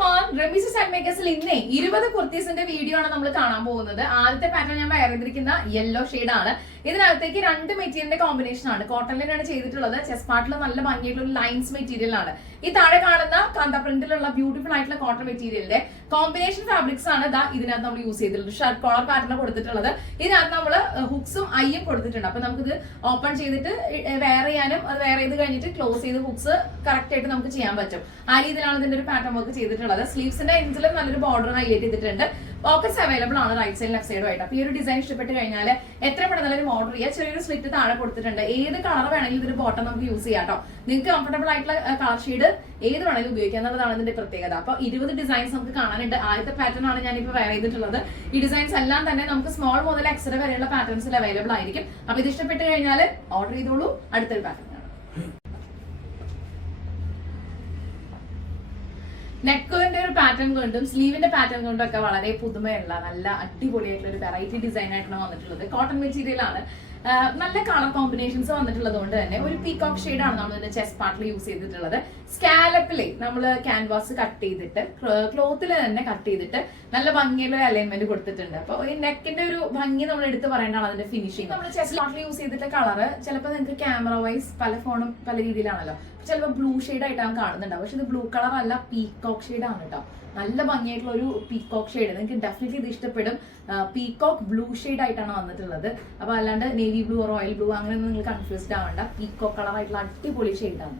മോൻ റമീസ് സാറ്റ് മേക്കേഴ്സിൽ ഇന്നേ ഇരുപത് കുർത്തീസിന്റെ വീഡിയോ ആണ് നമ്മൾ കാണാൻ പോകുന്നത്. ആദ്യത്തെ പാറ്റേൺ ഞാൻ വെയർ ചെയ്തിരിക്കുന്ന യെല്ലോ ആണ്. ഇതിനകത്തേക്ക് രണ്ട് മെറ്റീരിയലിന്റെ കോമ്പിനേഷൻ ആണ്. കോട്ടണിലാണ് ചെയ്തിട്ടുള്ളത്. ചെസ് പാട്ടിൽ നല്ല ഭംഗിയായിട്ടുള്ള ഒരു ലൈൻസ് മെറ്റീരിയൽ ആണ്. ഈ താഴെ കാണുന്ന കന്ത പ്രിന്റിലുള്ള ബ്യൂട്ടിഫുൾ ആയിട്ടുള്ള കോട്ടൺ മെറ്റീരിയലിന്റെ കോമ്പിനേഷൻ ഫാബ്രിക്സ് ആണ് ഇതാ ഇതിനകത്ത് നമ്മൾ യൂസ് ചെയ്തിട്ടുള്ളത്. ഷർട്ട് കോളർ പാറ്റേൺ കൊടുത്തിട്ടുള്ളത്. ഇതിനകത്ത് നമ്മൾ ഹുക്സും ഐയും കൊടുത്തിട്ടുണ്ട്. അപ്പൊ നമുക്കിത് ഓപ്പൺ ചെയ്തിട്ട് വെയർ ചെയ്യാനും അത് വെയർ ചെയ്ത് കഴിഞ്ഞിട്ട് ക്ലോസ് ചെയ്ത് ഹുക്സ് കറക്റ്റ് ആയിട്ട് നമുക്ക് ചെയ്യാൻ പറ്റും. ആ രീതിയിലാണ് ഇതിന്റെ ഒരു പാറ്റേൺ വർക്ക് ചെയ്തിട്ടുള്ളത്. സ്ലീവ്സിന്റെ എൻഡിലും നല്ലൊരു ബോർഡർ ഹൈലൈറ്റ് ചെയ്തിട്ടുണ്ട്. പോക്കറ്റ്സ് അവൈലബിൾ ആണ് റൈറ്റ് സൈഡ് ലെഫ്റ്റ് സൈഡും ആയിട്ട്. അപ്പൊ ഈ ഒരു ഡിസൈൻ ഇഷ്ടപ്പെട്ട് കഴിഞ്ഞാൽ എത്ര പെട്ടെന്ന് ഓർഡർ ചെയ്യുക ചെറിയൊരു സ്ലിറ്റ് താഴെ കൊടുത്തിട്ടുണ്ട്. ഏത് കളർ വേണമെങ്കിലും ഇതിന്റെ ബോട്ടം നമുക്ക് യൂസ് ചെയ്യാം കേട്ടോ നിങ്ങൾക്ക് കംഫർട്ടബിൾ ആയിട്ടുള്ള കളർ ഷെയ്ഡ് ഏത് വേണമെങ്കിലും ഉപയോഗിക്കാം എന്നുള്ളതാണ് ഇതിന്റെ പ്രത്യേകത. അപ്പൊ ഇരുപത് ഡിസൈൻസ് നമുക്ക് കാണാനുണ്ട്. ആദ്യത്തെ പാറ്റേൺ ആണ് ഞാൻ ഞാനിപ്പോൾ വെയർ ചെയ്തിട്ടുള്ളത്. ഈ ഡിസൈൻസ് എല്ലാം തന്നെ നമുക്ക് സ്മോൾ മുതൽ എക്സ്റ വരെയുള്ള പാറ്റേൺസിൽ അവൈലബിൾ ആയിരിക്കും. അപ്പൊ ഇത് ഇഷ്ടപ്പെട്ട് കഴിഞ്ഞാൽ ഓർഡർ ചെയ്തോളൂ. അടുത്തൊരു പാറ്റേൺ ആണ് നെക്കിന്റെ ഒരു പാറ്റേൺ കൊണ്ടും സ്ലീവിന്റെ പാറ്റേൺ കൊണ്ടും ഒക്കെ വളരെ പുതുമയുള്ള നല്ല അടിപൊളിയായിട്ടുള്ള ഒരു വെറൈറ്റി ഡിസൈൻ ആയിട്ടാണ് വന്നിട്ടുള്ളത്. കോട്ടൺ മെറ്റീരിയൽ ആണ്. നല്ല കളർ കോമ്പിനേഷൻസ് വന്നിട്ടുള്ളത് കൊണ്ട് തന്നെ ഒരു പീകോക്ക് ഷെയ്ഡാണ് നമ്മൾ ഇതിന്റെ ചെസ്റ്റ് പാർട്ടിൽ യൂസ് ചെയ്തിട്ടുള്ളത്. സ്കാലപ്പിലെ നമ്മൾ ക്യാൻവാസ് കട്ട് ചെയ്തിട്ട് ക്ലോത്തിൽ തന്നെ കട്ട് ചെയ്തിട്ട് നല്ല ഭംഗിയുള്ള അലൈൻമെന്റ് കൊടുത്തിട്ടുണ്ട്. അപ്പോൾ ഈ നെക്കിന്റെ ഒരു ഭംഗി നമ്മൾ എടുത്ത് പറയേണ്ടതാണ് അതിന്റെ ഫിനിഷിങ് നമ്മൾ ചെസ്റ്റ് യൂസ് ചെയ്തിട്ട് കളർ ചിലപ്പോൾ നിങ്ങൾക്ക് ക്യാമറ വൈസ് പല ഫോണും പല രീതിയിലാണല്ലോ. ചിലപ്പോൾ ബ്ലൂ ഷെയ്ഡ് ആയിട്ടാണ് കാണുന്നുണ്ടാവും. പക്ഷെ ഇത് ബ്ലൂ കളർ അല്ല പീകോക്ക് ഷെയ്ഡ് ആണ് കേട്ടോ നല്ല ഭംഗിയായിട്ടുള്ള ഒരു പീകോക്ക് ഷെയ്ഡ് നിങ്ങൾക്ക് ഡെഫിനറ്റ്ലി ഇത് ഇഷ്ടപ്പെടും. പീകോക്ക് ബ്ലൂ ഷെയ്ഡ് ആയിട്ടാണ് വന്നിട്ടുള്ളത്. അപ്പൊ അല്ലാണ്ട് നേവി ബ്ലൂ റോയൽ ബ്ലൂ അങ്ങനെയൊന്നും നിങ്ങൾ കൺഫ്യൂസ്ഡ് ആവണ്ട. പീകോക്ക് കളർ ആയിട്ടുള്ള അടിപൊളി ഷെയ്ഡാണ്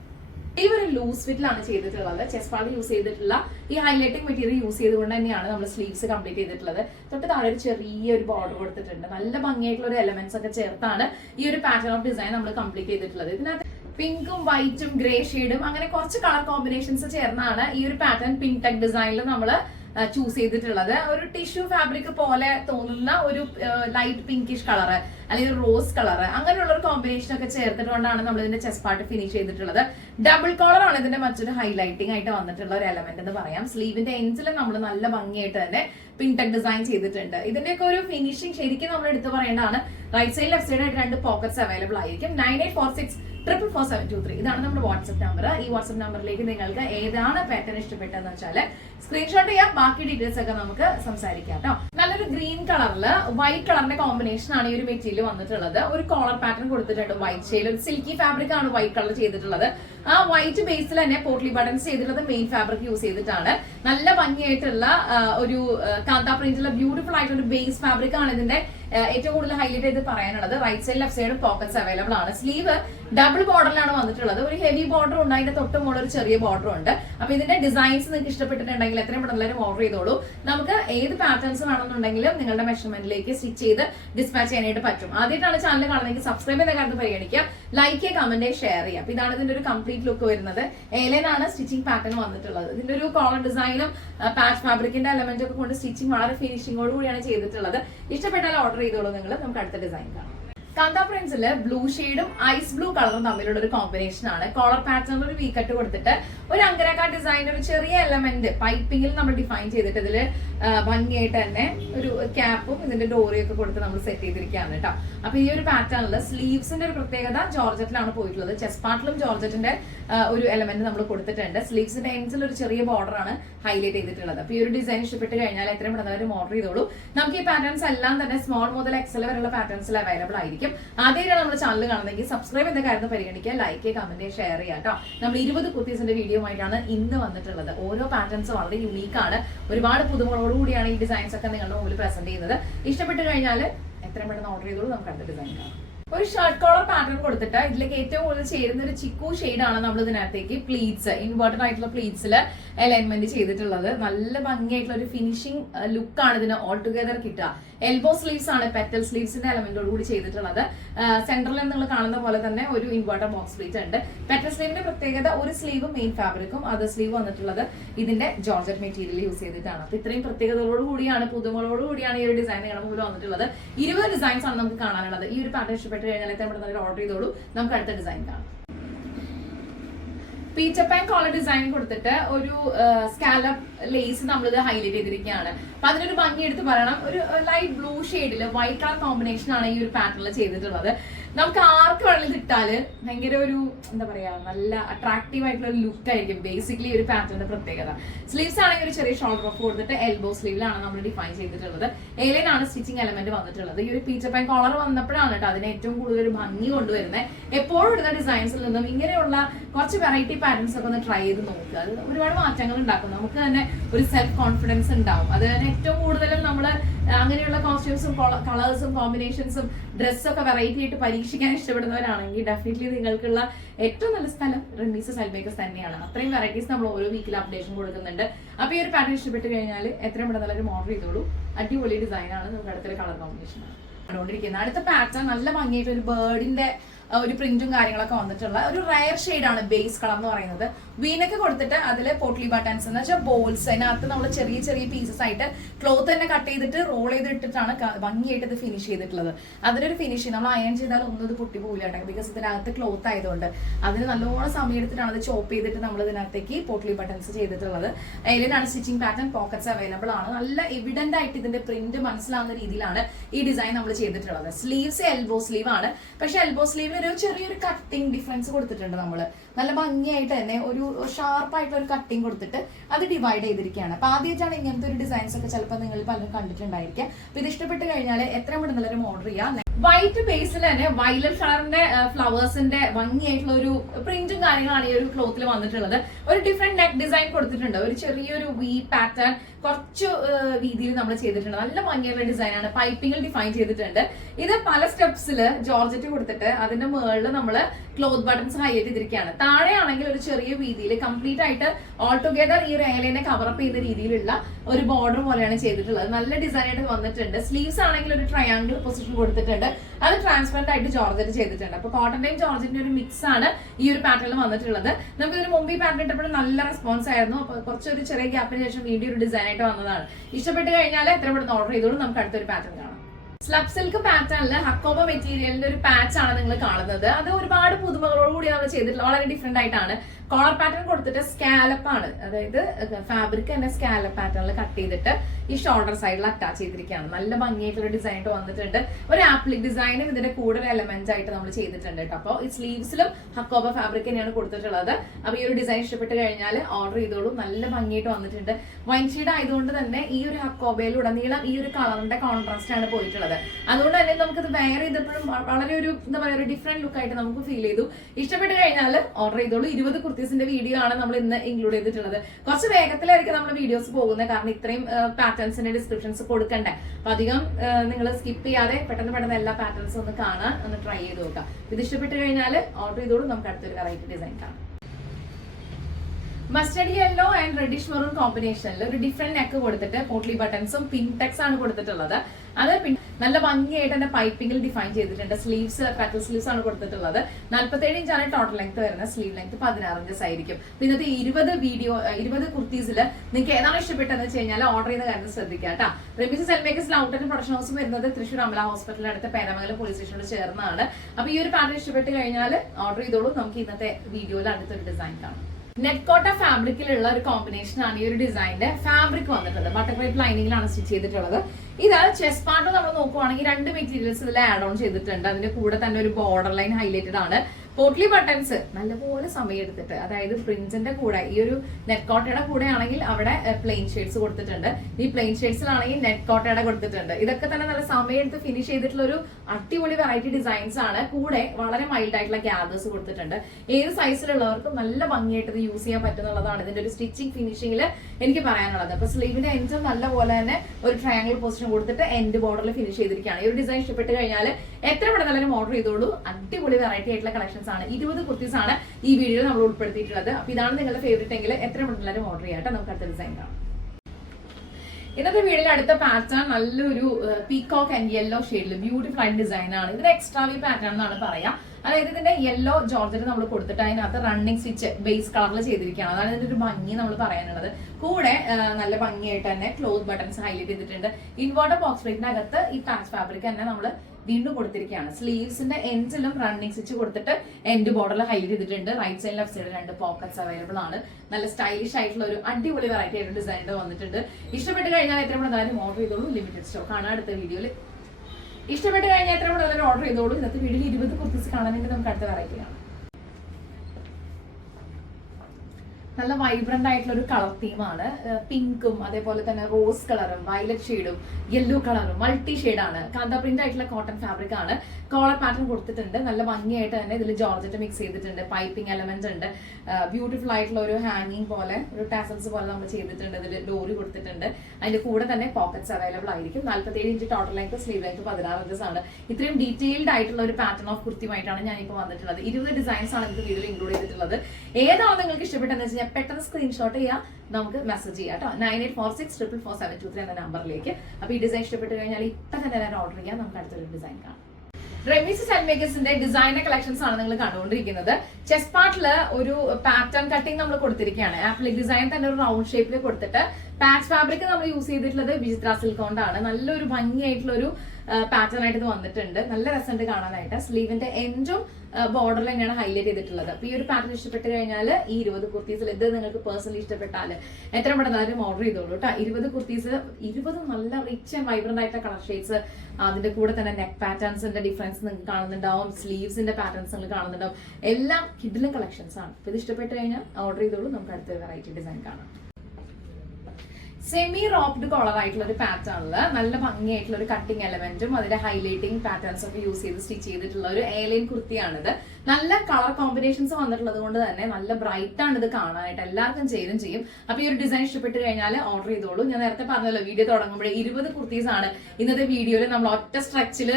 ഈ ഒരു ലൂസ് ഫിറ്റിലാണ് ചെയ്തിട്ടുള്ളത് ചെസ്റ്റ് യൂസ് ചെയ്തിട്ടുള്ള ഈ ഹൈലൈറ്റിംഗ് മെറ്റീരിയൽ യൂസ് ചെയ്തുകൊണ്ട് തന്നെയാണ് നമ്മൾ സ്ലീവ്സ് കംപ്ലീറ്റ് ചെയ്തിട്ടുള്ളത്. തൊട്ട് താഴെ ഒരു ചെറിയ ഒരു ബോർഡർ കൊടുത്തിട്ടുണ്ട്. നല്ല ഭംഗിയായിട്ടുള്ള ഒരു എലമെന്റ്സ് ഒക്കെ ചേർത്താണ് ഈ ഒരു പാറ്റേൺ ഓഫ് ഡിസൈൻ നമ്മൾ കംപ്ലീറ്റ് ചെയ്തിട്ടുള്ളത്. ഇതിനകത്ത് പിങ്കും വൈറ്റും ഗ്രേ ഷെയ്ഡും അങ്ങനെ കുറച്ച് കളർ കോമ്പിനേഷൻസ് ചേർന്നാണ് ഈ ഒരു പാറ്റേൺ പിങ്ക് ടെക് ഡിസൈനിൽ നമ്മൾ ചൂസ് ചെയ്തിട്ടുള്ളത്. ഒരു ടിഷ്യൂ ഫാബ്രിക് പോലെ തോന്നുന്ന ഒരു ലൈറ്റ് പിങ്കിഷ് കളർ അല്ലെങ്കിൽ റോസ് കളർ അങ്ങനെയുള്ള ഒരു കോമ്പിനേഷൻ ഒക്കെ ചേർത്തിട്ടുകൊണ്ടാണ് നമ്മൾ ഇതിന്റെ ചെസ് പാർട്ട് ഫിനിഷ് ചെയ്തിട്ടുള്ളത്. ഡബിൾ കോളർ ആണ് ഇതിന്റെ മറ്റൊരു ഹൈലൈറ്റിംഗ് ആയിട്ട് വന്നിട്ടുള്ള ഒരു എലമെന്റ് എന്ന് പറയാം. സ്ലീവിന്റെ എൻസിൽ നമ്മൾ നല്ല ഭംഗിയായിട്ട് തന്നെ പിൻടെക് ടെക് ഡിസൈൻ ചെയ്തിട്ടുണ്ട്. ഇതിന്റെയൊക്കെ ഒരു ഫിനിഷിംഗ് ശരിക്കും നമ്മൾ എടുത്തു പറയേണ്ടതാണ്. റൈറ്റ് സൈഡ് ലെഫ്റ്റ് സൈഡ് ആയിട്ട് രണ്ട് പോക്കറ്റ്സ് അവൈലബിൾ ആയിരിക്കും. Nine eight four six triple four seven two three ഇതാണ് നമ്മുടെ വാട്സ്ആപ്പ് നമ്പർ ഈ വാട്സ്ആപ്പ് നമ്പറിലേക്ക് നിങ്ങൾക്ക് ഏതാണ് പാറ്റേൺ ഇഷ്ടപ്പെട്ടതെന്ന് വെച്ചാൽ സ്ക്രീൻഷോട്ട് ചെയ്യാം. ബാക്കി ഡീറ്റെയിൽസ് ഒക്കെ നമുക്ക് സംസാരിക്കാം കേട്ടോ നല്ലൊരു ഗ്രീൻ കളറിൽ വൈറ്റ് കളറിന്റെ കോമ്പിനേഷൻ ആണ് ഈ ഒരു മെറ്റീരിയൽ വന്നിട്ടുള്ളത്. ഒരു കോളർ പാറ്റേൺ കൊടുത്തിട്ടുണ്ട്. വൈറ്റ് ഷെയിൽ ഒരു സിൽക്കി ഫാബ്രിക് ആണ് വൈറ്റ് കളർ ചെയ്തിട്ടുള്ളത്. ആ വൈറ്റ് ബേസിൽ തന്നെ പോട്ട്ലി ബട്ടൺസ് ചെയ്തിട്ടുള്ളത് മെയിൻ ഫാബ്രിക് യൂസ് ചെയ്തിട്ടാണ്. നല്ല ഭംഗിയായിട്ടുള്ള ഒരു കാന്ത പ്രിന്റുള്ള ബ്യൂട്ടിഫുൾ ആയിട്ടുള്ള ബേസ് ഫാബ്രിക് ആണ് ഇതിന്റെ ഏറ്റവും കൂടുതൽ ഹൈലൈറ്റ് ചെയ്ത് പറയാനുള്ളത്. റൈറ്റ് സൈഡ് ലെഫ്റ്റ് സൈഡും പോക്കറ്റ്സ് അവൈലബിൾ ആണ്. സ്ലീവ് ഡബിൾ ബോർഡറിലാണ് വന്നിട്ടുള്ളത്. ഒരു ഹെവി ബോർഡർ ഉണ്ട്. അതിന്റെ തൊട്ട് മുകളിൽ ഒരു ചെറിയ ബോർഡർ ഉണ്ട്. അപ്പൊ ഇതിന്റെ ഡിസൈൻസ് നിങ്ങൾക്ക് ഇഷ്ടപ്പെട്ടിട്ടുണ്ടെങ്കിൽ എത്രയും പെട്ടെന്ന് എല്ലാവരും ഓർഡർ ചെയ്തോളൂ. നമുക്ക് ഏത് പാറ്റേൺസ് വേണമെന്നുണ്ടെങ്കിലും നിങ്ങളുടെ മെഷർമെന്റിലേക്ക് സ്റ്റിച്ച് ചെയ്ത് ഡിസ്പാച്ച് ചെയ്യാനായിട്ട് പറ്റും. ആദ്യമായിട്ടാണ് ചാനൽ കാണുന്നതെങ്കിൽ സബ്സ്ക്രൈബ് ചെയ്ത കാര്യം പരിഗണിക്കുക. ലൈക്ക് ചെയ്യുക കമന്റ് ഷെയർ ചെയ്യുക. അപ്പൊ ഇതാണ് ഇതിന്റെ ഒരു കംപ്ലീറ്റ് ലുക്ക് വരുന്നത്. ഏലനാണ് സ്റ്റിച്ചിങ് പാറ്റേൺ വന്നിട്ടുള്ളത്. ഇതിന്റെ ഒരു കോളർ ഡിസൈനും പാച്ച് ഫാബ്രിക്കിന്റെ എലമെന്റ് ഒക്കെ കൊണ്ട് സ്റ്റിച്ചിങ് വളരെ ഫിനിഷിങ്ങോട് കൂടിയാണ് ചെയ്തിട്ടുള്ളത്. ഇഷ്ടപ്പെട്ടാൽ ഓർഡർ ചെയ്തോളൂ നിങ്ങൾ നമുക്ക് അടുത്ത ഡിസൈൻ കാണാം. കാന്ത പ്രിന്റ്സിൽ ബ്ലൂ ഷെയ്ഡും ഐസ് ബ്ലൂ കളറും തമ്മിലുള്ള ഒരു കോമ്പിനേഷൻ ആണ്. കോളർ പാറ്റേണിൽ ഒരു വീക്കട്ട് കൊടുത്തിട്ട് ഒരു അങ്കരക്ക ഡിസൈൻ ഒരു ചെറിയ എലമെന്റ് പൈപ്പിംഗിൽ നമ്മൾ ഡിഫൈൻ ചെയ്തിട്ട് ഇതിൽ ഭംഗിയായിട്ട് തന്നെ ഒരു ക്യാപ്പും ഇതിന്റെ ഡോറിയും ഒക്കെ കൊടുത്ത് നമ്മൾ സെറ്റ് ചെയ്തിരിക്കുകയാണ് കേട്ടോ. അപ്പൊ ഈ ഒരു പാറ്റേണിൽ സ്ലീവ്സിന്റെ ഒരു പ്രത്യേകത ജോർജറ്റിലാണ് പോയിട്ടുള്ളത്. ചെസ്റ്റ് പാർട്ടിലും ജോർജറ്റിന്റെ ഒരു എലമെന്റ് നമ്മൾ കൊടുത്തിട്ടുണ്ട്. സ്ലീവ്സിന്റെ എൻസിൽ ഒരു ചെറിയ ബോർഡർ ആണ് ഹൈലൈറ്റ് ചെയ്തിട്ടുള്ളത്. അപ്പൊ ഈ ഒരു ഡിസൈൻ ഇഷ്ടപ്പെട്ട് കഴിഞ്ഞാൽ എത്രയും പെട്ടെന്ന് ഓർഡർ ചെയ്തോളൂ. നമുക്ക് ഈ പാറ്റേൺസ് എല്ലാം തന്നെ സ്മോൾ മുതൽ എക്സൽ വരെയുള്ള പാറ്റേൺസിൽ അവൈലബിൾ ആയിരിക്കും. ആദ്യമായിട്ടാണ് നമ്മുടെ ചാനൽ കാണുന്നതെങ്കിൽ സബ്സ്ക്രൈബ് ചെയ്യുന്ന കാര്യം പരിഗണിക്കുക ലൈക്ക് കമന്റ് ഷെയർ ചെയ്യാം കേട്ടോ. നമ്മൾ ഇരുപത് കുത്തീസിന്റെ വീഡിയോ ആയിട്ടാണ് ഇന്ന് വന്നിട്ടുള്ളത്. ഓരോ പാറ്റേൺസ് വളരെ യുണീക്ക് ആണ്. ഒരുപാട് പുതുമകളോടുകൂടിയാണ് ഈ ഡിസൈൻസ് ഒക്കെ നിങ്ങളുടെ മുമ്പിൽ പ്രസന്റ് ചെയ്യുന്നത്. ഇഷ്ടപ്പെട്ട് കഴിഞ്ഞാൽ എത്രയും പെട്ടെന്ന് ഓർഡർ ചെയ്തോളൂ നമുക്ക് അടുത്ത ഡിസൈൻ കാണാം. ഒരു ഷർട്ട് കോളർ പാറ്റേൺ കൊടുത്തിട്ട് ഇതിലേക്ക് ഏറ്റവും കൂടുതൽ ചേരുന്ന ഒരു ചിക്കു ആണ് നമ്മൾ ഇതിനകത്തേക്ക് പ്ലീറ്റ്സ് ഇൻവേർട്ടഡ് ആയിട്ടുള്ള പ്ലീറ്റ്സിൽ അലൈൻമെന്റ് ചെയ്തിട്ടുള്ളത്. നല്ല ഭംഗിയായിട്ടുള്ള ഒരു ഫിനിഷിംഗ് ലുക്കാണ് ഇതിന് ഓൾ ടുഗദർ കിട്ടുക. എൽബോ സ്ലീവ്സ് ആണ് പെറ്റൽ സ്ലീവ്സിന്റെ എലമെന്റോട് കൂടി ചെയ്തിട്ടുള്ളത്. സെന്ററിൽ നിങ്ങൾ കാണുന്ന പോലെ തന്നെ ഒരു ഇൻവേർട്ടർ ബോക്സ് പ്ലീറ്റ് ഉണ്ട്. പെറ്റൽ സ്ലീവിന്റെ പ്രത്യേകത ഒരു സ്ലീവ് മെയിൻ ഫാബ്രിക്കും അത് സ്ലീവ് വന്നിട്ടുള്ളത് ഇതിന്റെ ജോർജറ്റ് മെറ്റീരിയൽ യൂസ് ചെയ്തിട്ടാണ്. അപ്പൊ ഇത്രയും പ്രത്യേകതകളോട് കൂടിയാണ് പുതുമകളോട് കൂടിയാണ് ഈ ഒരു ഡിസൈൻ നിങ്ങളുടെ വന്നിട്ടുള്ളത്. ഇരുപത് ഡിസൈൻസ് ആണ് നമുക്ക് കാണാനുള്ളത്. ഈ ഒരു പാറ്റേൺ ഇഷ്ടപ്പെട്ട് കഴിഞ്ഞാൽ ഓർഡർ ചെയ്തോളൂ. നമുക്ക് അടുത്ത ഡിസൈൻ കാണാം. പീച്ചർ പാൻ കോളർ ഡിസൈൻ കൊടുത്തിട്ട് ഒരു സ്കാലപ്പ് ലേസ് നമ്മളിത് ഹൈലൈറ്റ് ചെയ്തിരിക്കുകയാണ്. അപ്പൊ അതിനൊരു ഭംഗി എടുത്ത് പറയണം. ഒരു ലൈറ്റ് ബ്ലൂ ഷെയ്ഡിൽ വൈറ്റ് കളർ കോമ്പിനേഷൻ ആണ് ഈ ഒരു പാറ്റേണിൽ ചെയ്തിട്ടുള്ളത്. നമുക്ക് ആർക്ക് വേണമെങ്കിലും ഇട്ടാൽ ഭയങ്കര ഒരു എന്താ പറയാ നല്ല അട്രാക്റ്റീവ് ആയിട്ടുള്ള ഒരു ലുക്ക് ആയിരിക്കും ബേസിക്കലി ഒരു പാറ്റേണിന്റെ പ്രത്യേകത. സ്ലീവ്സ് ആണെങ്കിൽ ഒരു ചെറിയ ഷോൾഡർ ഓഫ് കൊടുത്തിട്ട് എൽബോ സ്ലീവിലാണ് നമ്മൾ ഡിഫൈൻ ചെയ്തിട്ടുള്ളത്. ഏലിനാണ് സ്റ്റിച്ചിങ് എലമെന്റ് വന്നിട്ടുള്ളത്. ഈ ഒരു പീച്ചർ പാൻ കോളർ വന്നപ്പോഴാണ് കേട്ടോ അതിന് ഏറ്റവും കൂടുതൽ ഒരു ഭംഗി കൊണ്ടുവരുന്നത്. എപ്പോഴും ഇടുന്ന ഡിസൈൻസിൽ നിന്നും ഇങ്ങനെയുള്ള കുറച്ച് വെറൈറ്റി പാറ്റേൺസ് ഒക്കെ ഒന്ന് ട്രൈ ചെയ്ത് നോക്കുക അത് ഒരുപാട് മാറ്റങ്ങൾ ഉണ്ടാക്കും. നമുക്ക് തന്നെ ഒരു സെൽഫ് കോൺഫിഡൻസ് ഉണ്ടാവും. അത് തന്നെ ഏറ്റവും കൂടുതലും നമ്മൾ അങ്ങനെയുള്ള കോസ്റ്റ്യൂംസും കളേഴ്സും കോമ്പിനേഷൻസും ഡ്രസ്സൊക്കെ വെറൈറ്റി ആയിട്ട് പരീക്ഷിക്കാൻ ഇഷ്ടപ്പെടുന്നവരാണെങ്കിൽ ഡെഫിനറ്റ്ലി നിങ്ങൾക്കുള്ള ഏറ്റവും നല്ല സ്ഥലം റിമീസ് സെൽമേക്കേഴ്സ് തന്നെയാണ്. അത്രയും വെറൈറ്റീസ് നമ്മൾ ഓരോ വീക്കിൽ അപ്ഡേഷൻ കൊടുക്കുന്നുണ്ട്. അപ്പൊ ഈ ഒരു പാറ്റേൺ ഇഷ്ടപ്പെട്ട് കഴിഞ്ഞാൽ എത്രയും പെട്ടെന്ന് നല്ലൊരു മോഡൽ ചെയ്തോളൂ. അടിപൊളി ഡിസൈനാണ് നമുക്ക് അടുത്തൊരു കളർ കോമ്പിനേഷൻ ആണ്. അടുത്ത പാറ്റേൺ നല്ല ഭംഗിയായിട്ട് ഒരു ബേർഡിന്റെ ഒരു പ്രിന്റും കാര്യങ്ങളൊക്കെ വന്നിട്ടുള്ള ഒരു റയർ ആണ് ബേസ് കളർ എന്ന് പറയുന്നത്. വീനൊക്കെ കൊടുത്തിട്ട് അതിൽ പോട്ട്ലി ബട്ടൺസ് എന്ന് വെച്ചാൽ ബോൾസ് അതിനകത്ത് നമ്മൾ ചെറിയ ചെറിയ പീസസ് ആയിട്ട് ക്ലോത്ത് തന്നെ കട്ട് ചെയ്തിട്ട് റോൾ ചെയ്തിട്ടിട്ടാണ് ഭംഗിയായിട്ട് ഇത് ഫിനിഷ് ചെയ്തിട്ടുള്ളത്. അതിനൊരു ഫിനിഷ് നമ്മൾ അയൺ ചെയ്താൽ ഒന്നും ഇത് പൊട്ടി പോകില്ല കേട്ടോ ബിക്കോസ് ഇതിനകത്ത് ക്ലോത്ത് ആയതുകൊണ്ട്. അതിന് നല്ലോണം സമയം എടുത്തിട്ടാണ് അത് ചോപ്പ് ചെയ്തിട്ട് നമ്മൾ ഇതിനകത്തേക്ക് പോട്ട്ലി ബട്ടൺസ് ചെയ്തിട്ടുള്ളത്. ഏലിനാണ് സ്റ്റിച്ചിങ് പാറ്റേൺ പോക്കറ്റ്സ് അവൈലബിൾ ആണ്. നല്ല എവിഡന്റ് ആയിട്ട് ഇതിന്റെ പ്രിന്റ് മനസ്സിലാവുന്ന രീതിയിലാണ് ഈ ഡിസൈൻ നമ്മൾ ചെയ്തിട്ടുള്ളത്. സ്ലീവ്സ് എൽബോ സ്ലീവ് ആണ്. പക്ഷെ എൽബോ സ്ലീവിന് ഒരു ചെറിയൊരു കട്ടിങ് ഡിഫറൻസ് കൊടുത്തിട്ടുണ്ട് നമ്മൾ നല്ല ഭംഗിയായിട്ട് തന്നെ ഒരു ഷാർപ്പായിട്ട് ഒരു കട്ടിങ് കൊടുത്തിട്ട് അത് ഡിവൈഡ് ചെയ്തിരിക്കുകയാണ്. അപ്പൊ ആദ്യമായിട്ടാണ് ഇങ്ങനത്തെ ഒരു ഡിസൈൻസ് ഒക്കെ ചിലപ്പോൾ നിങ്ങൾ പലരും കണ്ടിട്ടുണ്ടായിരിക്കുക. അപ്പൊ ഇത് ഇഷ്ടപ്പെട്ട് കഴിഞ്ഞാൽ എത്ര പെട്ടെന്ന് ഒരു ഓർഡർ ചെയ്യാം. വൈറ്റ് ബേസിൽ തന്നെ വൈലറ്റ് കളറിന്റെ ഫ്ലവേഴ്സിന്റെ ഭംഗിയായിട്ടുള്ള ഒരു പ്രിന്റും കാര്യങ്ങളാണ് ഈ ഒരു ക്ലോത്തിൽ വന്നിട്ടുള്ളത്. ഒരു ഡിഫറെന്റ് നെക്ക് ഡിസൈൻ കൊടുത്തിട്ടുണ്ട്. ഒരു ചെറിയൊരു വി പാറ്റേൺ കുറച്ച് രീതിയിൽ നമ്മൾ ചെയ്തിട്ടുണ്ട്. നല്ല ഭംഗിയുള്ള ഡിസൈൻ ആണ് പൈപ്പിംഗിൽ ഡിഫൈൻ ചെയ്തിട്ടുണ്ട്. ഇത് പല സ്റ്റെപ്സിൽ ജോർജറ്റ് കൊടുത്തിട്ട് അതിന്റെ മുകളിൽ നമ്മൾ ക്ലോത്ത് ബട്ടൺസ് ഹൈലൈറ്റ് ചെയ്തിരിക്കുകയാണ്. താഴെയാണെങ്കിൽ ഒരു ചെറിയ രീതിയിൽ കംപ്ലീറ്റ് ആയിട്ട് ഓൾ ടുഗെദർ ഈ ഏലനെ കവറപ്പ് ചെയ്ത രീതിയിലുള്ള ഒരു ബോർഡർ പോലെയാണ് ചെയ്തിട്ടുള്ളത്. നല്ല ഡിസൈൻ ആയിട്ട് വന്നിട്ടുണ്ട്. സ്ലീവ്സ് ആണെങ്കിൽ ഒരു ട്രയാങ്കിൾ പൊസിഷൻ കൊടുത്തിട്ടുണ്ട്. അത് ട്രാൻസ്പെറന്റ് ആയിട്ട് ജോർജറ്റ് ചെയ്തിട്ടുണ്ട്. അപ്പൊ കോട്ടന്റെയും ജോർജറ്റിന്റെ ഒരു മിക്സ് ആണ് ഈ ഒരു പാറ്റേണിൽ വന്നിട്ടുള്ളത്. നമുക്ക് ഇതിന് മുമ്പ് ഈ പാറ്റേൺ ഇട്ടപ്പോഴും നല്ല റെസ്പോൺസ് ആയിരുന്നു. അപ്പൊ കുറച്ചൊരു ചെറിയ ഗ്യാപ്പിന് ശേഷം വീണ്ടും ഒരു ഡിസൈൻ ആയിട്ട് വന്നതാണ്. ഇഷ്ടപ്പെട്ട് കഴിഞ്ഞാൽ എത്ര പെട്ടെന്ന് ഓർഡർ ചെയ്തോളൂ നമുക്ക് അടുത്തൊരു പാറ്റേൺ കാണാം. സ്ലബ് സിൽക്ക് പാറ്റേണിൽ ഹക്കോബ മെറ്റീരിയലിന്റെ ഒരു പാച്ച് ആണ് നിങ്ങൾ കാണുന്നത്. അത് ഒരുപാട് പുതുമകളോടുകൂടി നമ്മൾ ചെയ്തിട്ടുള്ള വളരെ ഡിഫറെന്റ് ആയിട്ടാണ് കോളർ പാറ്റേൺ കൊടുത്തിട്ട് സ്കാലപ്പ് ആണ്. അതായത് ഫാബ്രിക് തന്നെ സ്കാലപ്പ് പാറ്റേണിൽ കട്ട് ചെയ്തിട്ട് ഈ ഷോൾഡർ സൈഡിൽ അറ്റാച്ച് ചെയ്തിരിക്കുകയാണ്. നല്ല ഭംഗിയായിട്ടുള്ള ഡിസൈൻ ആയിട്ട് വന്നിട്ടുണ്ട്. ഒരു ആപ്ലിക് ഡിസൈനും ഇതിന്റെ കൂടെ ഒരു എലമെന്റ് ആയിട്ട് നമ്മൾ ചെയ്തിട്ടുണ്ട് കേട്ടോ അപ്പോൾ ഈ സ്ലീവ്സിലും ഹക്കോബ ഫാബ്രിക് തന്നെയാണ് കൊടുത്തിട്ടുള്ളത്. അപ്പോൾ ഈ ഒരു ഡിസൈൻ ഇഷ്ടപ്പെട്ട് കഴിഞ്ഞാൽ ഓർഡർ ചെയ്തോളൂ. നല്ല ഭംഗിയായിട്ട് വന്നിട്ടുണ്ട്. വൈൻ ഷീഡ് ആയതുകൊണ്ട് തന്നെ ഈ ഒരു ഹക്കോബയിലുടനീളം ഈ ഒരു കളറിന്റെ കോൺട്രാസ്റ്റ് ആണ് പോയിട്ടുള്ളത്. അതുകൊണ്ട് തന്നെ നമുക്കിത് വെയർ ചെയ്തപ്പോഴും വളരെ ഒരു എന്താ പറയുക ഒരു ഡിഫറെന്റ് ലുക്ക് ആയിട്ട് നമുക്ക് ഫീൽ ചെയ്തു. ഇഷ്ടപ്പെട്ട് കഴിഞ്ഞാൽ ഓർഡർ ചെയ്തോളൂ. ഇരുപത് കുർത്തീസിന്റെ വീഡിയോ ആണ് നമ്മൾ ഇന്ന് ഇൻക്ലൂഡ് ചെയ്തിട്ടുള്ളത്. കുറച്ച് വേഗത്തിലായിരിക്കും നമ്മൾ വീഡിയോസ് പോകുന്നത്. കാരണം ഇത്രയും പാറ്റേൺസിന്റെ ഡിസ്ക്രിപ്ഷൻസ് കൊടുക്കണ്ടേ. അപ്പൊ അധികം നിങ്ങൾ സ്കിപ്പ് ചെയ്യാതെ പെട്ടെന്ന് പെട്ടെന്ന് എല്ലാ പാറ്റേൺസ് ഒന്ന് കാണാൻ ഒന്ന് ട്രൈ ചെയ്ത് നോക്കാം ഇത് ഇഷ്ടപ്പെട്ട് കഴിഞ്ഞാൽ ഓർഡർ ചെയ്തോളൂ. നമുക്ക് അടുത്തൊരു വെറൈറ്റി ഡിസൈൻ കാണാം. Mustard yellow and reddish maroon കോമ്പിനേഷനിൽ ഒരു ഡിഫറെന്റ് നെക്ക് കൊടുത്തിട്ട് പോട്ട്ലി ബട്ടൺസും പിൻടെക്സ് ആണ് കൊടുത്തിട്ടുള്ളത്. അത് പിന്നെ നല്ല ഭംഗിയായിട്ട് തന്നെ പൈപ്പിംഗിൽ ഡിഫൈൻ ചെയ്തിട്ടുണ്ട്. സ്ലീവ്സ് പെറ്റൽ സ്ലീവ്സ് ആണ് കൊടുത്തിട്ടുള്ളത്. നാല്പത്തേഴ് ഇഞ്ചാണ് ടോട്ടൽ ലെങ്ത് വരുന്നത്. സ്ലീവ് ലെങ്ത് പതിനാറ് ഇഞ്ചസ് ആയിരിക്കും. ഇന്നത്തെ ഇരുപത് വീഡിയോ ഇരുപത് കുർത്തീസിൽ നിങ്ങൾക്ക് ഏതാണ് ഇഷ്ടപ്പെട്ടതെന്ന് വെച്ച് കഴിഞ്ഞാൽ ഓർഡർ ചെയ്യുന്ന കാര്യം ശ്രദ്ധിക്കുക കേട്ടോ. റെമിസ് സെൽമേക്കേഴ്സ് ഔട്ടർ പ്രൊഡക്ഷൻ ഹൗസ് വരുന്നത് തൃശ്ശൂർ അമല ഹോസ്പിറ്റലിന് അടുത്ത പേരമംഗലം പോലീസ് സ്റ്റേഷനോട് ചേർന്നാണ്. അപ്പൊ ഈ ഒരു പാറ്റേൺ ഇഷ്ടപ്പെട്ട് കഴിഞ്ഞാൽ ഓർഡർ ചെയ്തോളൂ. നമുക്ക് ഇന്നത്തെ വീഡിയോയിൽ അടുത്തൊരു ഡിസൈൻ കാണാം. നെറ്റ്കോട്ട ഫാബ്രിക്കിലുള്ള ഒരു കോമ്പിനേഷൻ ആണ് ഈ ഒരു ഡിസൈനിന്റെ ഫാബ്രിക് വന്നിട്ടുള്ളത്. ബട്ടർഫ്ലൈ ലൈനിങ്ങിലാണ് സ്റ്റിച്ച് ചെയ്തിട്ടുള്ളത്. ഇത് ചെസ് പാർട്ട് നമ്മൾ നോക്കുവാണെങ്കിൽ രണ്ട് മെറ്റീരിയൽസ് ഇതിൽ ആഡ് ഓൺ ചെയ്തിട്ടുണ്ട്. അതിന്റെ കൂടെ തന്നെ ഒരു ബോർഡർ ലൈൻ ഹൈലൈറ്റഡ് ആണ്. പോട്ട്ലി ബട്ടൺസ് നല്ലപോലെ സമയം എടുത്തിട്ട്. അതായത് പ്രിന്റിന്റെ കൂടെ ഈ ഒരു നെറ്റ് കോട്ടയുടെ കൂടെ ആണെങ്കിൽ അവിടെ പ്ലെയിൻ ഷെയ്ഡ്സ് കൊടുത്തിട്ടുണ്ട്. ഈ പ്ലെയിൻ ഷെയ്ഡ്സിലാണെങ്കിൽ നെറ്റ് കോട്ടയുടെ കൊടുത്തിട്ടുണ്ട്. ഇതൊക്കെ തന്നെ നല്ല സമയം എടുത്ത് ഫിനിഷ് ചെയ്തിട്ടുള്ള ഒരു അടിപൊളി വെറൈറ്റി ഡിസൈൻസ് ആണ്. കൂടെ വളരെ മൈൽഡ് ആയിട്ടുള്ള ഗ്യാദേഴ്സ് കൊടുത്തിട്ടുണ്ട്. ഏത് സൈസിലുള്ളവർക്കും നല്ല ഭംഗിയായിട്ട് ഇത് യൂസ് ചെയ്യാൻ പറ്റുന്നുള്ളതാണ് ഇതിന്റെ ഒരു സ്റ്റിച്ചിങ് ഫിനിഷിംഗിൽ എനിക്ക് പറയാനുള്ളത്. അപ്പൊ സ്ലീവിന്റെ എൻഡും നല്ലപോലെ തന്നെ ഒരു ട്രയാങ്കിൾ പൊസിഷൻ കൊടുത്തിട്ട് എൻഡ് ബോർഡറിൽ ഫിനിഷ് ചെയ്തിരിക്കുകയാണ്. ഈ ഒരു ഡിസൈൻ ഇഷ്ടപ്പെട്ട് കഴിഞ്ഞാൽ എത്ര പെട്ടെന്ന് ഓർഡർ ചെയ്തോളൂ. അടിപൊളി വെറൈറ്റി ആയിട്ടുള്ള കളക്ഷൻസ് ആണ്. ഇരുപത് കുർത്തീസ് ആണ് ഈ വീഡിയോയിൽ നമ്മൾ ഉൾപ്പെടുത്തിയിട്ടുള്ളത്. അപ്പൊ ഇതാണ് നിങ്ങളുടെ ഫേവറേറ്റ് എങ്കിൽ എത്ര പെട്ടെന്ന് ഓർഡർ ചെയ്യാട്ടോ നമുക്ക് അടുത്ത ഡിസൈൻ കാണാം. ഇന്നത്തെ വീഡിയോയിൽ അടുത്ത പാറ്റേൺ നല്ലൊരു പീകോക്ക് ആൻഡ് യെല്ലോ ഷെയ്ഡിൽ ബ്യൂട്ടിഫുൾ ആയിട്ട് ഡിസൈൻ ആണ്. ഇതിന് എക്സ്ട്രാ വി പാറ്റേൺ എന്നാണ് പറയാം. അതായത് ഇതിന്റെ യെല്ലോ ജോർജറ്റ് നമ്മൾ കൊടുത്തിട്ട് അതിനകത്ത് റണ്ണിങ് സ്റ്റിച്ച് ബേസ് കളറിൽ ചെയ്തിരിക്കുകയാണ്. അതാണ് ഇതിന്റെ ഒരു ഭംഗി നമ്മൾ പറയാനുള്ളത്. കൂടെ നല്ല ഭംഗിയായിട്ട് തന്നെ ക്ലോത്ത് ബട്ടൺസ് ഹൈലൈറ്റ് ചെയ്തിട്ടുണ്ട്. ഇൻവേർട്ടർ ബോക്സ് പ്ലേറ്റിനകത്ത് ഈ പാറ്റ് ഫാബ്രിക് തന്നെ നമ്മൾ വീണ്ടും കൊടുത്തിരിക്കുകയാണ്. സ്ലീവ്സിന്റെ എൻഡിലും റണ്ണിങ് സ്റ്റിച്ച് കൊടുത്തിട്ട് എൻഡ് ബോർഡർ ഹൈലൈറ്റ് ചെയ്തിട്ടുണ്ട്. റൈറ്റ് സൈഡ് ലെഫ്റ്റ് സൈഡ് രണ്ട് പോക്കറ്റ്സ് അവൈലബിൾ ആണ്. നല്ല സ്റ്റൈലിഷ് ആയിട്ടുള്ള ഒരു അടിപൊളി വെറൈറ്റി ആയിട്ട് ഡിസൈൻ വന്നിട്ടുണ്ട്. ഇഷ്ടപ്പെട്ട് കഴിഞ്ഞാൽ എത്ര കൂടെ എന്തായാലും ഓർഡർ ചെയ്തോളൂ. ലിമിറ്റഡ് സ്റ്റോക്ക് ആണ് അടുത്ത വീഡിയോയിൽ ഇഷ്ടപ്പെട്ട് കഴിഞ്ഞാൽ എത്ര കൂടുതൽ ഓർഡർ ചെയ്തോളൂ. ഇന്നത്തെ വീഡിയോയിൽ ഇരുപത് കുർത്തീസ് കാണാനായിട്ട് നമുക്ക് അടുത്ത വെറൈറ്റി കാണാം. നല്ല വൈബ്രന്റ് ആയിട്ടുള്ള ഒരു കളർ തീമാണ് പിങ്കും അതേപോലെ തന്നെ റോസ് കളറും വയലറ്റ് ഷെയ്ഡും യെല്ലോ കളറും മൾട്ടി ആണ്. കാന്ത പ്രിന്റ് ആയിട്ടുള്ള കോട്ടൺ ഫാബ്രിക് ആണ്. കോളർ പാറ്റേൺ കൊടുത്തിട്ടുണ്ട്. നല്ല ഭംഗിയായിട്ട് തന്നെ ഇതിൽ ജോർജറ്റ് മിക്സ് ചെയ്തിട്ടുണ്ട്. പൈപ്പിംഗ് എലമെന്റ് ഉണ്ട്. ബ്യൂട്ടിഫുൾ ആയിട്ടുള്ള ഒരു ഹാങ്ങിങ് പോലെ ഒരു ടാസൽസ് പോലെ നമ്മൾ ചെയ്തിട്ടുണ്ട്. ഇതിൽ ഡോറി കൊടുത്തിട്ടുണ്ട്. അതിന്റെ കൂടെ തന്നെ പോക്കറ്റ്സ് അവൈലബിൾ ആയിരിക്കും. നാല്പത്തേഴ് inch total length sleeve length പതിനാറ് ഇഞ്ചസ് ആണ്. ഇത്രയും ഡീറ്റെയിൽഡ് ആയിട്ടുള്ള ഒരു പാറ്റേൺ ഓഫ് കുർത്തിയുമായിട്ടാണ് ഞാൻ ഇപ്പോൾ വന്നിട്ടുള്ളത്. ഇരുപത് ഡിസൈൻസ് ആണ് ഇത് വീഡിയോയിൽ ഇൻക്ലൂഡ് ചെയ്തിട്ടുള്ളത്. ഏതാണ് നിങ്ങൾക്ക് ഇഷ്ടപ്പെട്ടതെന്ന് വെച്ച് പെട്ടെന്ന് സ്ക്രീൻഷോട്ട് ചെയ്യാം. നമുക്ക് മെസ്സേജ് ചെയ്യാം കേട്ടോ. Nine eight four six triple four seven two three എന്ന നമ്പറിലേക്ക് അപ്പോൾ ഈ ഡിസൈൻ ഇഷ്ടപ്പെട്ട് കഴിഞ്ഞാൽ ഇപ്പം തന്നെ ഞാൻ ഓർഡർ ചെയ്യാം. നമുക്ക് അടുത്തൊരു ഡിസൈൻ കാണാം. റെമിസ് സെൻമേക്കേഴ്സിന്റെ ഡിസൈനർ കളക്ഷൻസ് ആണ് നിങ്ങൾ കണ്ടുകൊണ്ടിരിക്കുന്നത്. ചെസ് പാർട്ടിൽ ഒരു പാറ്റേൺ കട്ടിംഗ് നമ്മൾ കൊടുത്തിരിക്കുകയാണ്. ആപ്ലിക് ഡിസൈൻ തന്നെ ഒരു റൗണ്ട് ഷേപ്പിൽ കൊടുത്തിട്ട് പാച്ച് ഫാബ്രിക് നമ്മൾ യൂസ് ചെയ്തിട്ടുള്ളത് വിചിത്ര സിൽക്ക് കൊണ്ടാണ്. നല്ലൊരു ഭംഗിയായിട്ടുള്ള ഒരു പാറ്റേൺ ആയിട്ട് ഇത് വന്നിട്ടുണ്ട്. നല്ല രസമുണ്ട് കാണാനായിട്ട്. സ്ലീവിന്റെ എൻഡും ബോർഡറിൽ തന്നെയാണ് ഹൈലൈറ്റ് ചെയ്തിട്ടുള്ളത്. അപ്പൊ ഈ ഒരു പാറ്റേൺ ഇഷ്ടപ്പെട്ട് കഴിഞ്ഞാൽ ഈ ഇരുപത് കുർത്തീസിൽ ഇത് നിങ്ങൾക്ക് പേഴ്സണലി ഇഷ്ടപ്പെട്ടാൽ എത്ര പെട്ടെന്നാലും ഓർഡർ ചെയ്തോളൂ കേട്ടോ ഇരുപത് കുർത്തീസ് ഇരുപത് നല്ല റിച്ച് ആൻഡ് വൈബ്രന്റ് ആയിട്ടുള്ള കളർ ഷെയ്ഡ്സ് അതിന്റെ കൂടെ തന്നെ നെക്ക് പാറ്റേൺസിന്റെ ഡിഫറൻസ് നിങ്ങൾക്ക് കാണുന്നുണ്ടാവും സ്ലീവ്സിന്റെ പാറ്റേൺസ് നിങ്ങൾ കാണുന്നുണ്ടാവും. എല്ലാം കിഡിലും കളക്ഷൻസ് ആണ്. ഇത് ഇഷ്ടപ്പെട്ട് കഴിഞ്ഞാൽ ഓർഡർ ചെയ്തോളൂ. നമുക്ക് അടുത്ത വെറൈറ്റി ഡിസൈൻ കാണാം. സെമി റോപ്ഡ് കോളർ ആയിട്ടുള്ള ഒരു പാറ്റേണിൽ നല്ല ഭംഗിയായിട്ടുള്ള ഒരു കട്ടിംഗ് എലമെന്റും അതിന്റെ ഹൈലൈറ്റിംഗ് പാറ്റേൺസ് ഒക്കെ യൂസ് ചെയ്ത് സ്റ്റിച്ച് ചെയ്തിട്ടുള്ള ഒരു ഏലൈൻ കുർത്തിയാണിത്. നല്ല കളർ കോമ്പിനേഷൻസ് വന്നിട്ടുള്ളത് കൊണ്ട് തന്നെ നല്ല ബ്രൈറ്റ് ആണ് ഇത് കാണാനായിട്ട് എല്ലാവർക്കും ചേരും ചെയ്യും. അപ്പൊ ഈ ഒരു ഡിസൈൻ ഇഷ്ടപ്പെട്ട് കഴിഞ്ഞാൽ ഓർഡർ ചെയ്തോളൂ. ഞാൻ നേരത്തെ പറഞ്ഞല്ലോ വീഡിയോ തുടങ്ങുമ്പോഴേ ഇരുപത് കുർത്തീസ് ആണ് ഇന്നത്തെ വീഡിയോയിൽ നമ്മൾ ഒറ്റ സ്ട്രക്ച്ചിൽ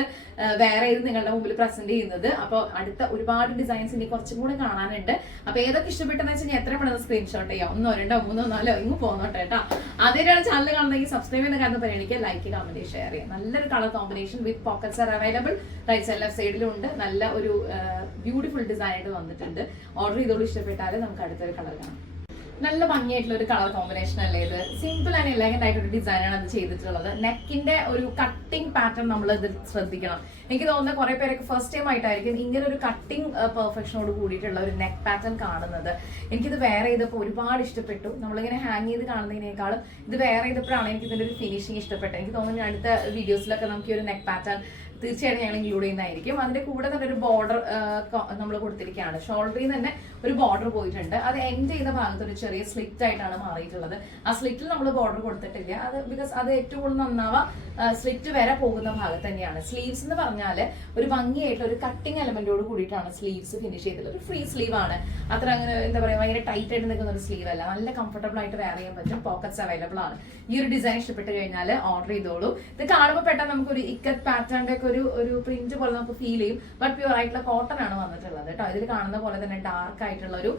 വേറെ ഇത് നിങ്ങളുടെ മുമ്പിൽ പ്രസന്റ് ചെയ്യുന്നത്. അപ്പോൾ അടുത്ത ഒരുപാട് ഡിസൈൻസ് ഇനി കുറച്ചും കൂടെ കാണാനുണ്ട്. അപ്പൊ ഏതൊക്കെ ഇഷ്ടപ്പെട്ടെന്ന് വെച്ചാൽ എത്ര പെട്ടെന്ന് സ്ക്രീൻഷോട്ട് ചെയ്യാം. ഒന്നോ രണ്ടോ മൂന്നോ നാലോ ഇങ്ങ് പോന്നോട്ടെ കേട്ടോ. അതേതാണ് ചാനൽ കാണുന്നെങ്കിൽ സബ്സ്ക്രൈബ് ചെയ്യുന്ന കാര്യം പരിഗണിക്കുക ലൈക്ക് കമന്റ് ഷെയർ ചെയ്യാം. നല്ലൊരു colour combination with pockets are available right side left സൈഡിലും ഉണ്ട്. നല്ല ഒരു ബ്യൂട്ടിഫുൾ ഡിസൈൻ ആയിട്ട് വന്നിട്ടുണ്ട്. ഓർഡർ ചെയ്തോളൂ. ഇഷ്ടപ്പെട്ടാൽ നമുക്ക് അടുത്തൊരു കളർ കാണാം. നല്ല ഭംഗിയായിട്ടുള്ള ഒരു കളർ കോമ്പിനേഷൻ അല്ലേ ഇത്? സിമ്പിൾ ആൻഡ് എലഗന്റ് ആയിട്ട് ഒരു ഡിസൈനാണ് അത് ചെയ്തിട്ടുള്ളത്. നെക്കിന്റെ ഒരു കട്ടിംഗ് പാറ്റേൺ നമ്മൾ ഇത് ശ്രദ്ധിക്കണം. എനിക്ക് തോന്നുന്നത് കുറെ പേരൊക്കെ ഫസ്റ്റ് ടൈം ആയിട്ടായിരിക്കും ഇങ്ങനെ ഒരു കട്ടിംഗ് പെർഫെക്ഷനോട് കൂടിയിട്ടുള്ള ഒരു നെക്ക് പാറ്റേൺ കാണുന്നത്. എനിക്കിത് വേറെ ചെയ്തപ്പോൾ ഒരുപാട് ഇഷ്ടപ്പെട്ടു. നമ്മളിങ്ങനെ ഹാങ് ചെയ്ത് കാണുന്നതിനേക്കാളും ഇത് വേറെ ചെയ്തപ്പോഴാണ് എനിക്ക് ഇതിന്റെ ഒരു ഫിനിഷിംഗ് ഇഷ്ടപ്പെട്ടത്. എനിക്ക് തോന്നുന്നു അടുത്ത വീഡിയോസിലൊക്കെ നമുക്ക് ഈ ഒരു നെക്ക് പാറ്റേൺ തീർച്ചയായിട്ടും ഞങ്ങൾ ഇൻക്ലൂഡ് ചെയ്യുന്നതായിരിക്കും. അതിന്റെ കൂടെ തന്നെ ഒരു ബോർഡർ നമ്മൾ കൊടുത്തിരിക്കുകയാണ്. ഷോൾഡറിൽ തന്നെ ഒരു ബോർഡർ പോയിട്ടുണ്ട്. അത് എൻഡ് ചെയ്ത ഭാഗത്ത് ഒരു ചെറിയ സ്ലിറ്റ് ആയിട്ടാണ് മാറിയിട്ടുള്ളത്. ആ സ്ലിറ്റിൽ നമ്മൾ ബോർഡർ കൊടുത്തിട്ടില്ല. അത് ബിക്കോസ് അത് ഏറ്റവും കൂടുതൽ നന്നാവുക സ്ലിറ്റ് വരെ പോകുന്ന ഭാഗത്ത് തന്നെയാണ്. സ്ലീവ്സ് എന്ന് പറഞ്ഞാൽ ഒരു ഭംഗിയായിട്ട് ഒരു കട്ടിങ് എലമെന്റോട് കൂടിയിട്ടാണ് സ്ലീവ്സ് ഫിനിഷ് ചെയ്തിട്ടുള്ളത്. ഒരു ഫ്രീ സ്ലീവ് ആണ്. അത്ര അങ്ങനെ എന്താ പറയുക ഭയങ്കര ടൈറ്റ് ആയിട്ട് നിൽക്കുന്ന ഒരു സ്ലീവ് അല്ല. നല്ല കംഫർട്ടബിൾ ആയിട്ട് വെയർ ചെയ്യാൻ പറ്റും. പോക്കറ്റ്സ് അവൈലബിൾ ആണ്. ഈ ഒരു ഡിസൈൻ ഇഷ്ടപ്പെട്ട് കഴിഞ്ഞാൽ ഓർഡർ ചെയ്തോളൂ. ഇത് കാണുമ്പോൾ പെട്ടെന്ന് നമുക്ക് ഒരു ഇക്കത്ത് പാറ്റേണിന്റെ ഒക്കെ ഒരു ഒരു പ്രിന്റ് പോലെ നമുക്ക് ഫീൽ ചെയ്യും. ബട്ട് പ്യുവർ ആയിട്ടുള്ള കോട്ടൺ ആണ് വന്നിട്ടുള്ളത് കേട്ടോ. ഇതിൽ കാണുന്ന പോലെ തന്നെ ഡാർക്ക് ആയിട്ടുള്ള ഒരു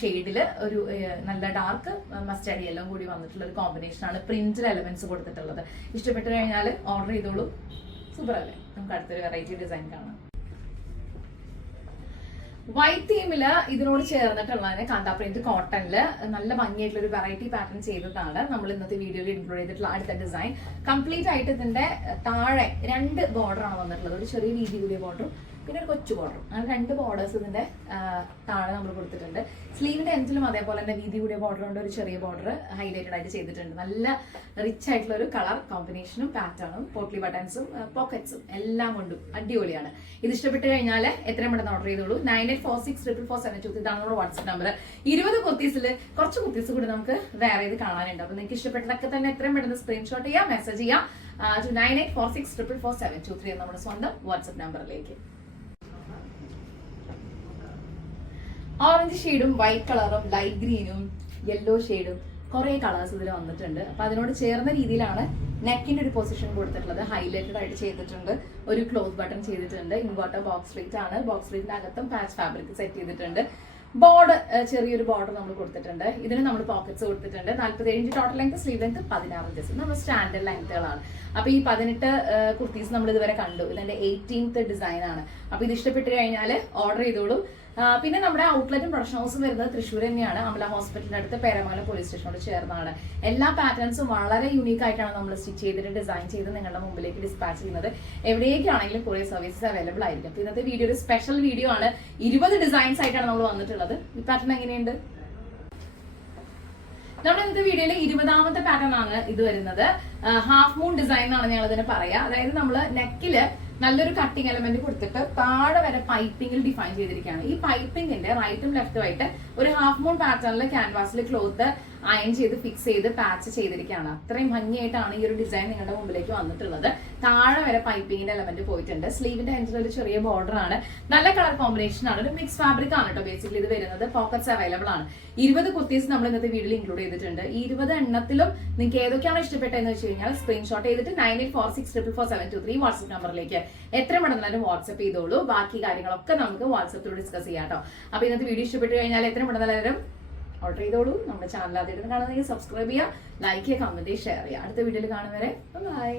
ഷെയ്ഡിൽ ഒരു നല്ല ഡാർക്ക് മസ്റ്റഡി എല്ലാം കൂടി വന്നിട്ടുള്ള ഒരു കോമ്പിനേഷൻ ആണ് പ്രിന്റിൽ എലമെന്റ്സ് കൊടുത്തിട്ടുള്ളത്. ഇഷ്ടപ്പെട്ട് കഴിഞ്ഞാൽ ഓർഡർ ചെയ്തോളൂ. സൂപ്പർ അല്ലേ നമുക്ക് അടുത്തൊരു വെറൈറ്റി ഡിസൈൻ കാണാം. വൈറ്റ് തീമിൽ ഇതിനോട് ചേർന്നിട്ടുള്ളതാണ് കാന്താ പ്രിന്റ് കോട്ടണിൽ നല്ല ഭംഗിയായിട്ടുള്ള ഒരു വെറൈറ്റി പാറ്റേൺ ചെയ്തതാണ്. നമ്മൾ ഇന്നത്തെ വീഡിയോയിൽ ഇൻക്ലൂഡ് ചെയ്തിട്ടുള്ള അടുത്ത ഡിസൈൻ കംപ്ലീറ്റ് ആയിട്ട് ഇതിന്റെ താഴെ രണ്ട് ബോർഡറാണ് വന്നിട്ടുള്ളത്. ഒരു ചെറിയ വീതി കൂടിയ ബോർഡറും പിന്നെ ഒരു കൊച്ചു ബോർഡർ അങ്ങനെ രണ്ട് ബോർഡേഴ്സ് ഇതിന്റെ താഴെ നമ്മൾ കൊടുത്തിട്ടുണ്ട്. സ്ലീവിന്റെ എൻഡിലും അതേപോലെ തന്നെ വീതി കൂടിയ ബോർഡർ കൊണ്ട് ഒരു ചെറിയ ബോർഡർ ഹൈലൈറ്റഡ് ആയിട്ട് ചെയ്തിട്ടുണ്ട്. നല്ല റിച്ച് ആയിട്ടുള്ള ഒരു കളർ കോമ്പിനേഷനും പാറ്റേണും പോട്ട്ലി ബട്ടൺസും പോക്കറ്റ്സും എല്ലാം കൊണ്ടും അടിപൊളിയാണ്. ഇത് ഇഷ്ടപ്പെട്ട് കഴിഞ്ഞാൽ എത്രയും പെട്ടെന്ന് ഓർഡർ ചെയ്തോളൂ. Nine eight four six triple four seven two ഇതാണ് നമ്മുടെ വാട്സ്ആപ്പ് നമ്പർ ഇരുപത് കുർത്തീസിൽ കുറച്ച് കുർത്തീസ് കൂടി നമുക്ക് വേറെ ഇത് കാണാനുണ്ട്. അപ്പൊ നിങ്ങൾക്ക് ഇഷ്ടപ്പെട്ടതൊക്കെ തന്നെ എത്രയും പെട്ടെന്ന് സ്ക്രീൻഷോട്ട് ചെയ്യാം മെസ്സേജ് ചെയ്യാം. Two nine eight four six triple four seven two three നമ്മുടെ സ്വന്തം വാട്സ്ആപ്പ് നമ്പറിലേക്ക് ഓറഞ്ച് ഷെയ്ഡും വൈറ്റ് കളറും ലൈറ്റ് ഗ്രീനും യെല്ലോ ഷെയ്ഡും കുറെ കളേഴ്സ് ഇതിൽ വന്നിട്ടുണ്ട്. അപ്പൊ അതിനോട് ചേർന്ന രീതിയിലാണ് നെക്കിന്റെ ഒരു പൊസിഷൻ കൊടുത്തിട്ടുള്ളത്. ഹൈലൈറ്റഡ് ആയിട്ട് ചെയ്തിട്ടുണ്ട്. ഒരു ക്ലോത്ത് ബട്ടൺ ചെയ്തിട്ടുണ്ട്. ഇൻവേർട്ടർ ബോക്സ് സ്ലിറ്റ് ആണ്. ബോക്സ് സ്ലിറ്റിന്റെ അകത്തും പാച്ച് ഫാബ്രിക് സെറ്റ് ചെയ്തിട്ടുണ്ട്. ബോർഡ് ചെറിയൊരു ബോർഡർ നമ്മൾ കൊടുത്തിട്ടുണ്ട്. ഇതിന് നമ്മൾ പോക്കറ്റ്സ് കൊടുത്തിട്ടുണ്ട്. നാല്പത്തി inch total length sleeve length പതിനാറ് ഇഞ്ചസ് നമ്മൾ സ്റ്റാൻഡേർഡ് ലെങ്ത്തുകളാണ് അപ്പൊ ഈ പതിനെട്ട് കുർത്തീസ് നമ്മൾ ഇതുവരെ കണ്ടു. ഇതിന്റെ എയ്റ്റീൻത്ത് ഡിസൈൻ ആണ്. അപ്പൊ ഇത് ഇഷ്ടപ്പെട്ട് കഴിഞ്ഞാൽ ഓർഡർ ചെയ്തോളൂ. പിന്നെ നമ്മുടെ ഔട്ട്ലെറ്റും പ്രൊഡക്ഷൻ ഹൗസും വരുന്നത് തൃശ്ശൂർ തന്നെയാണ്. അമല ഹോസ്പിറ്റലിന്റെ അടുത്ത് പേരമംഗലം പോലീസ് സ്റ്റേഷനോട് ചേർന്നാണ്. എല്ലാ പാറ്റേൺസും വളരെ യൂണീക്ക് ആയിട്ടാണ് നമ്മൾ സ്റ്റിച്ച് ചെയ്തിട്ട് ഡിസൈൻ ചെയ്ത് നിങ്ങളുടെ മുമ്പിലേക്ക് ഡിസ്പാച്ച് ചെയ്യുന്നത്. എവിടേക്കാണെങ്കിലും കുറേ സർവീസസ് അവൈലബിൾ ആയിരിക്കും. അപ്പൊ ഇന്നത്തെ വീഡിയോ ഒരു സ്പെഷ്യൽ വീഡിയോ ആണ്. ഇരുപത് ഡിസൈൻസ് ആയിട്ടാണ് നമ്മൾ വന്നിട്ടുള്ളത്. ഈ പാറ്റേൺ എങ്ങനെയുണ്ട്? നമ്മുടെ ഇന്നത്തെ വീഡിയോയിൽ ഇരുപതാമത്തെ പാറ്റേൺ ആണ് ഇത് വരുന്നത്. ഹാഫ് മൂൺ ഡിസൈൻ എന്നാണ് ഞങ്ങൾ ഇതിന് പറയാ. അതായത് നമ്മൾ നെക്കിൽ നല്ലൊരു കട്ടിങ് എലമെന്റ് കൊടുത്തിട്ട് താഴെ വരെ പൈപ്പിംഗിൽ ഡിഫൈൻ ചെയ്തിരിക്കുകയാണ്. ഈ പൈപ്പിംഗിന്റെ റൈറ്റും ലെഫ്റ്റും ആയിട്ട് ഒരു ഹാഫ് മൂൺ പാറ്റേണിൽ ക്യാൻവാസിൽ ക്ലോത്ത് അയൺ ചെയ്ത് ഫിക്സ് ചെയ്ത് പാച്ച് ചെയ്തിരിക്കുകയാണ്. അത്രയും ഭംഗിയായിട്ടാണ് ഈ ഒരു ഡിസൈൻ നിങ്ങളുടെ മുമ്പിലേക്ക് വന്നിട്ടുള്ളത്. താഴെ വരെ പൈപ്പിംഗിന്റെ എലമെന്റ് പോയിട്ടുണ്ട്. സ്ലീവിന്റെ എൻഡിൽ ഒരു ചെറിയ ബോർഡർ ആണ്. നല്ല കളർ കോമ്പിനേഷൻ ആണ്. ഒരു മിക്സ് ഫാബ്രിക് ആണ് കേട്ടോ ബേസിക്കലി ഇത് വരുന്നത്. പോക്കറ്റ്സ് അവൈലബിൾ ആണ്. ഇരുപത് കുർത്തീസ് നമ്മൾ ഇന്നത്തെ വീഡിയോയിൽ ഇൻക്ലൂഡ് ചെയ്തിട്ടുണ്ട്. ഈ ഇരുപത് എണ്ണത്തിലും നിങ്ങൾക്ക് ഏതൊക്കെയാണ് ഇഷ്ടപ്പെട്ടതെന്ന് വെച്ച് കഴിഞ്ഞാൽ സ്ക്രീൻഷോട്ട് ചെയ്തിട്ട് nine eight four six triple four seven two three WhatsApp നമ്പറിലേക്ക് എത്ര പെട്ടെന്നാലും വാട്സ്ആപ്പ് ചെയ്തോളൂ. ബാക്കി കാര്യങ്ങളൊക്കെ നമുക്ക് വാട്സ്ആപ്പിലൂടെ ഡിസ്കസ് ചെയ്യാം കേട്ടോ അപ്പൊ ഇന്നത്തെ വീഡിയോ ഇഷ്ടപ്പെട്ടു കഴിഞ്ഞാൽ എത്ര പെട്ടെന്നാലും ഓർഡർ ചെയ്തോളൂ. നമ്മുടെ ചാനൽ ആദ്യമായിട്ട് കാണുന്നെങ്കിൽ സബ്സ്ക്രൈബ് ചെയ്യുക ലൈക്ക് ചെയ്യുക കമന്റ് ചെയ്യുക ഷെയർ ചെയ്യുക. അടുത്ത വീഡിയോയിൽ കാണുന്നവരെ ബൈ